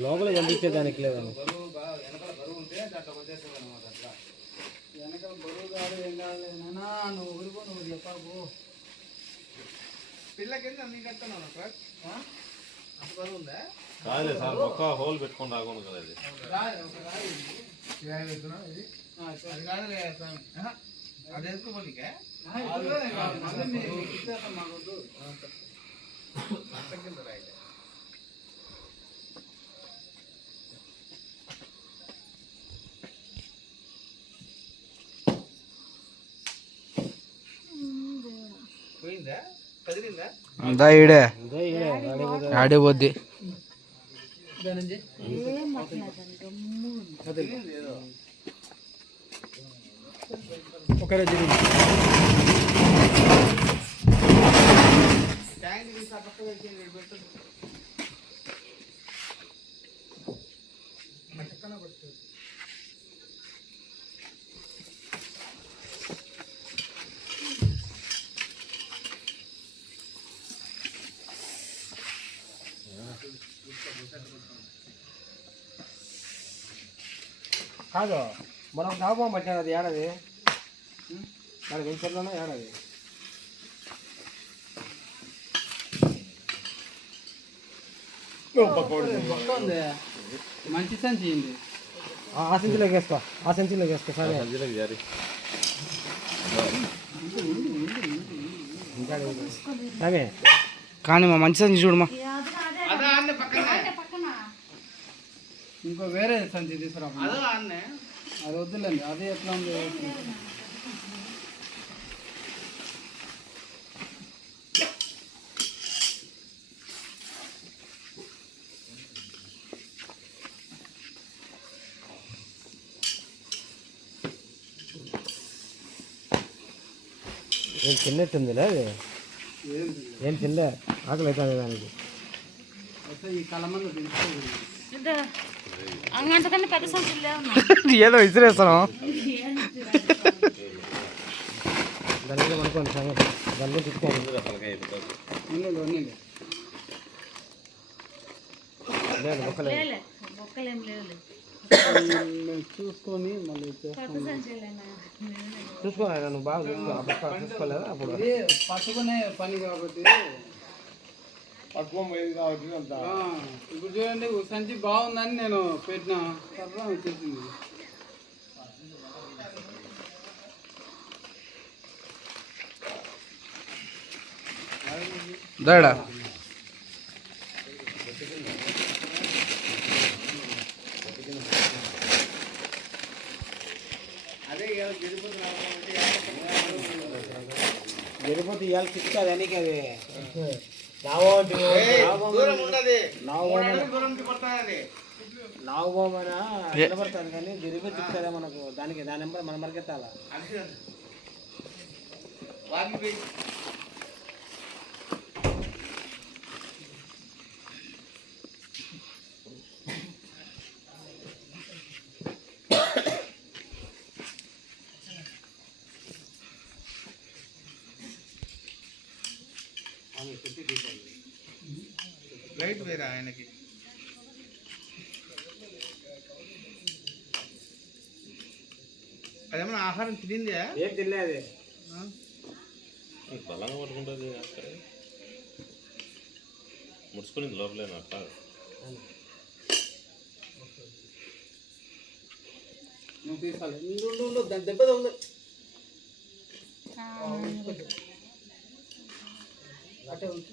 లోపల పంపించేదానికి లేదని వెనకాల బరువు కాదు ఏం కాదు నాన్న నువ్వు ఊరుకో నువ్వు చెప్పాకు పిల్లకి అన్ని కట్టున్నాను సార్ అంత బరువు ఉందా సార్ ఒక్క హోల్ పెట్టుకొని రాకూడదు కదా ఇది రాయి ఒక రాయి ఉంది. ఇది ఆ, సరే. అది కాదు. ఈడే? ఆడే పోద్ది. కదిలింది మట్టక్కన పెట్టు కాదు మనం డాబా పట్టాను అది? ఏడాది మన వెంచర్లోనే ఏడాది మంచి సంచి ఉంది. ఆ సెంచులోకి వేసుకో. ఆ సెంచులోకి వేసుకో సరే. సంచిలోకి జారి. సరే కానీ మా మంచి సంచి చూడమా అదా అన్న పక్కనే. ఇంకో వేరే సంచి తీసుకురా. అది వద్దులేండి అది ఎట్లా ఉంది? ఏం తిన్నట్టుందిలే అది? ఏం తినలే? ఆకలి అవుతుంది దానికి ఏదో విసిరేస్తాను. దాని మీద అనుకోండి సంగతి దాని మీద లేదు ఒక్కలే లేలే బొక్కలేం మేము చూసుకొని మళ్ళీ కొత్త చేస్తాం నువ్వు బాగా చూసుకో చూసుకోలేదా అప్పుడు పట్టుకునే పని కాబట్టి పక్కువం కాబట్టి అంత ఇప్పుడు చూడండి సంచి బాగుందని నేను పెట్టిన తర్వాత వచ్చేసింది దాడా అదే గెలిపోతున్నా జరిపోతే ఇవాళ తిప్పుతుంది అనికి అది దూరం ఉండదు లావు మూడు అడుగులు దూరం నుంచి పడతానది లావు బొమ్మన నిలబడుతుంది కానీ జరిపోతే తిప్పుతుందా మనకు. దానికి దాని నెంబర్ మన మరికెత్తాలా? లైట్ వేరా ఆయనకి? అదేమన్నా ఆహారం తినిందే? ఏం తినలేదు. బలంగా పట్టుకుంటుంది అక్కడ. ముడుచుకునింది లోపలేనా అట్లా నువ్వు తీసుకోవాలి దెబ్బ ఉంది అటే ఉంది